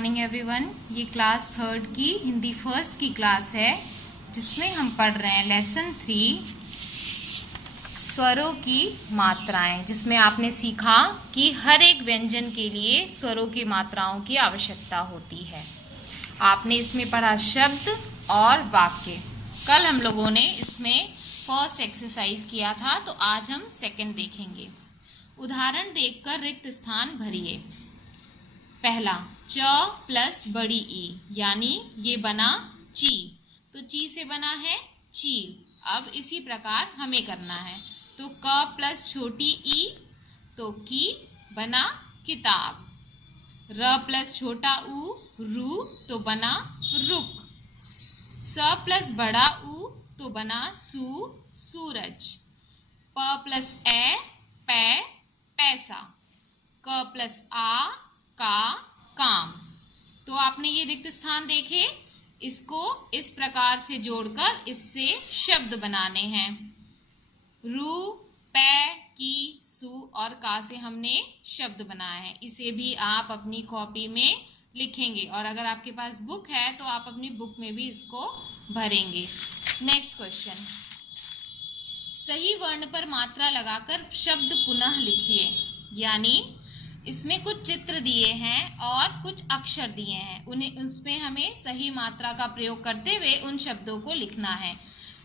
Morning everyone. ये class third की Hindi first की क्लास है जिसमें हम पढ़ रहे हैं लेसन 3 स्वरों की मात्राएं, जिसमें आपने सीखा कि हर एक व्यंजन के लिए स्वरों की मात्राओं की आवश्यकता होती है। आपने इसमें पढ़ा शब्द और वाक्य। कल हम लोगों ने इसमें फर्स्ट एक्सरसाइज किया था, तो आज हम सेकंड देखेंगे। उदाहरण देखकर रिक्त स्थान भरिए। पहला, च प्लस बड़ी ई, यानी ये बना ची, तो ची से बना है चील। अब इसी प्रकार हमें करना है। तो क प्लस छोटी ई, तो की बना किताब। र प्लस छोटा ऊ, रू, तो बना रुक। स प्लस बड़ा ऊ, तो बना सू, सूरज। प प्लस ए, पै, पैसा। क प्लस आ, का, काम। तो आपने ये रिक्त स्थान देखे, इसको इस प्रकार से जोड़कर इससे शब्द बनाने हैं। रू, पै, की, सू और का से हमने शब्द बनाया है। इसे भी आप अपनी कॉपी में लिखेंगे और अगर आपके पास बुक है तो आप अपनी बुक में भी इसको भरेंगे। नेक्स्ट क्वेश्चन, सही वर्ण पर मात्रा लगाकर शब्द पुनः लिखिए। यानी इसमें कुछ चित्र दिए हैं और कुछ अक्षर दिए हैं, उन्हें उसमें हमें सही मात्रा का प्रयोग करते हुए उन शब्दों को लिखना है।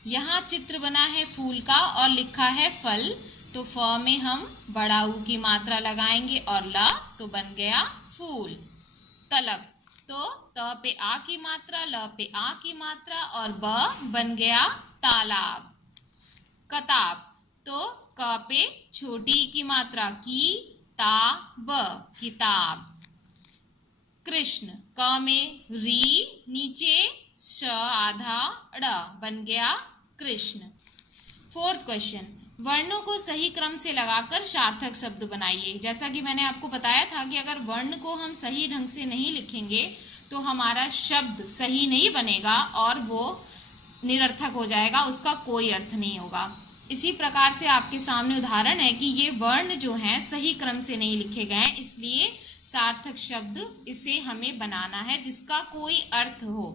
यहाँ चित्र बना है फूल का और लिखा है फल, तो फ में हम बड़ा ऊ की मात्रा लगाएंगे और ल, तो बन गया फूल। तलब, तो त पे आ की मात्रा, ल पे आ की मात्रा और ब बन गया तालाब। कताब, तो क पे छोटी की मात्रा की, ता, ब, किताब। कृष्ण, क में री, नीचे श आधा ड़, बन गया कृष्ण। फोर्थ क्वेश्चन, वर्णों को सही क्रम से लगाकर सार्थक शब्द बनाइए। जैसा कि मैंने आपको बताया था कि अगर वर्ण को हम सही ढंग से नहीं लिखेंगे तो हमारा शब्द सही नहीं बनेगा और वो निरर्थक हो जाएगा, उसका कोई अर्थ नहीं होगा। इसी प्रकार से आपके सामने उदाहरण है कि ये वर्ण जो हैं सही क्रम से नहीं लिखे गए, इसलिए सार्थक शब्द इसे हमें बनाना है जिसका कोई अर्थ हो।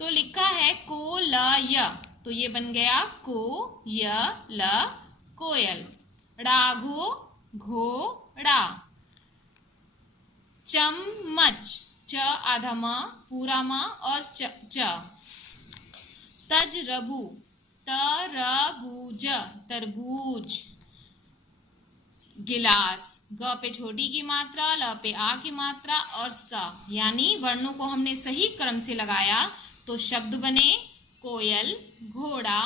तो लिखा है को ल य, तो ये बन गया को य ल कोयल। राघो, घोड़ा। चम्मच, च आधा म, पूरा म और च। तजरबू, तरबूज, तरबूज। गिलास, ग पे छोटी की मात्रा, ल पे आ की मात्रा और स, यानी वर्णों को हमने सही क्रम से लगाया तो शब्द बने कोयल, घोड़ा,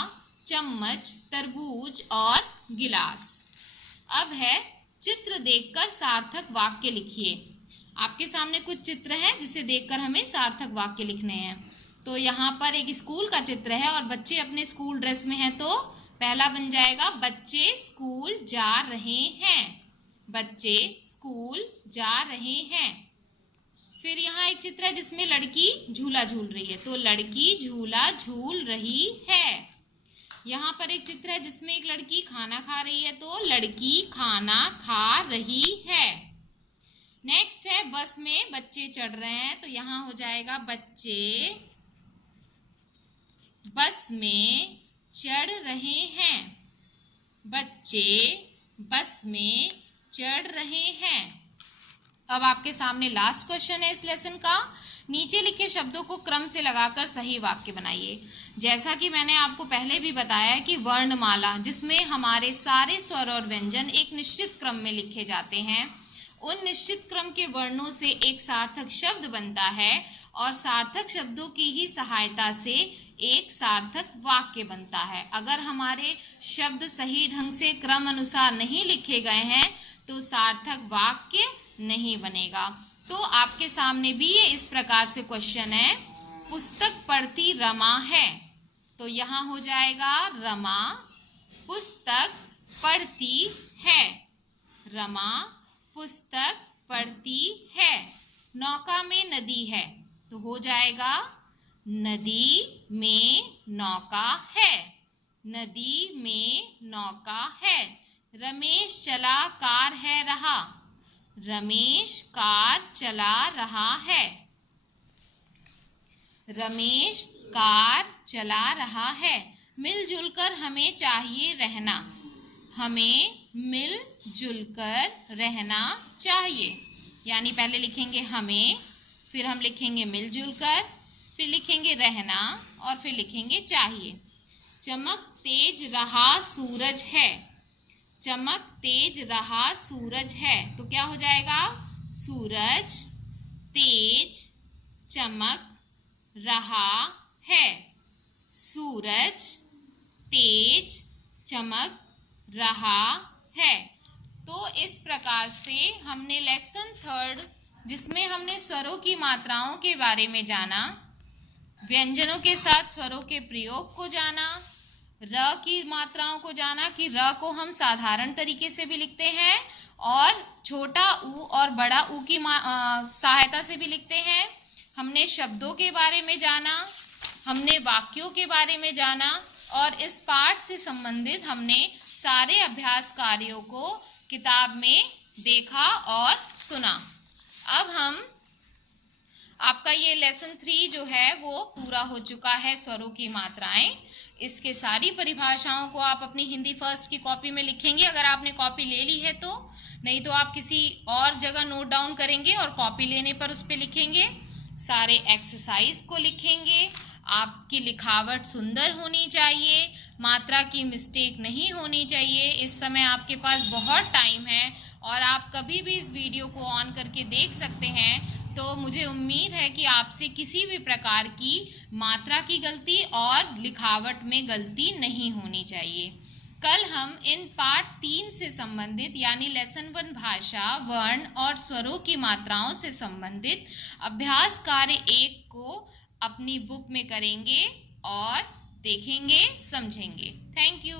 चम्मच, तरबूज और गिलास। अब है चित्र देखकर सार्थक वाक्य लिखिए। आपके सामने कुछ चित्र हैं जिसे देखकर हमें सार्थक वाक्य लिखने हैं। तो यहाँ पर एक स्कूल का चित्र है और बच्चे अपने स्कूल ड्रेस में हैं, तो पहला बन जाएगा बच्चे स्कूल जा रहे हैं। बच्चे स्कूल जा रहे हैं। फिर यहाँ एक चित्र है जिसमें लड़की झूला झूल रही है, तो लड़की झूला झूल रही है। यहाँ पर एक चित्र है जिसमें एक लड़की खाना खा रही है, तो लड़की खाना खा रही है। नेक्स्ट है बस में बच्चे चढ़ रहे हैं, तो यहाँ हो जाएगा बच्चे बस में चढ़ रहे हैं। बच्चे बस में चढ़ रहे हैं। अब आपके सामने लास्ट क्वेश्चन है इस लेसन का। नीचे लिखे शब्दों को क्रम से लगाकर सही वाक्य बनाइए। जैसा कि मैंने आपको पहले भी बताया है कि वर्णमाला, जिसमें हमारे सारे स्वर और व्यंजन एक निश्चित क्रम में लिखे जाते हैं, उन निश्चित क्रम के वर्णों से एक सार्थक शब्द बनता है और सार्थक शब्दों की ही सहायता से एक सार्थक वाक्य बनता है। अगर हमारे शब्द सही ढंग से क्रम अनुसार नहीं लिखे गए हैं तो सार्थक वाक्य नहीं बनेगा। तो आपके सामने भी ये इस प्रकार से क्वेश्चन है, पुस्तक पढ़ती रमा है, तो यहाँ हो जाएगा रमा पुस्तक पढ़ती है। रमा पुस्तक पढ़ती है। नौका में नदी है, तो हो जाएगा नदी में नौका है। नदी में नौका है। रमेश चला कार है रहा। रमेश कार चला रहा है। रमेश कार चला रहा है। मिलजुल कर हमें चाहिए रहना। हमें मिलजुल कर रहना चाहिए। यानी पहले लिखेंगे हमें, फिर हम लिखेंगे मिलजुल कर, फिर लिखेंगे रहना और फिर लिखेंगे चाहिए। चमक तेज रहा सूरज है। चमक तेज रहा सूरज है तो क्या हो जाएगा? सूरज तेज चमक रहा है। सूरज तेज चमक रहा है। तो इस प्रकार से हमने लेसन 3 जिसमें हमने स्वरों की मात्राओं के बारे में जाना, व्यंजनों के साथ स्वरों के प्रयोग को जाना, र की मात्राओं को जाना कि र को हम साधारण तरीके से भी लिखते हैं और छोटा ऊ और बड़ा ऊ की सहायता से भी लिखते हैं। हमने शब्दों के बारे में जाना, हमने वाक्यों के बारे में जाना और इस पाठ से संबंधित हमने सारे अभ्यास कार्यों को किताब में देखा और सुना। अब हम आपका ये लेसन 3 जो है वो पूरा हो चुका है, स्वरों की मात्राएं। इसके सारी परिभाषाओं को आप अपनी हिंदी फर्स्ट की कॉपी में लिखेंगे अगर आपने कॉपी ले ली है तो, नहीं तो आप किसी और जगह नोट डाउन करेंगे और कॉपी लेने पर उस पर लिखेंगे। सारे एक्सरसाइज को लिखेंगे। आपकी लिखावट सुंदर होनी चाहिए, मात्रा की मिस्टेक नहीं होनी चाहिए। इस समय आपके पास बहुत टाइम है और आप कभी भी इस वीडियो को ऑन करके देख सकते हैं। तो मुझे उम्मीद है कि आपसे किसी भी प्रकार की मात्रा की गलती और लिखावट में गलती नहीं होनी चाहिए। कल हम इन पाठ 3 से संबंधित यानी लेसन 1 भाषा, वर्ण और स्वरों की मात्राओं से संबंधित अभ्यास कार्य 1 को अपनी बुक में करेंगे और देखेंगे, समझेंगे। Thank you.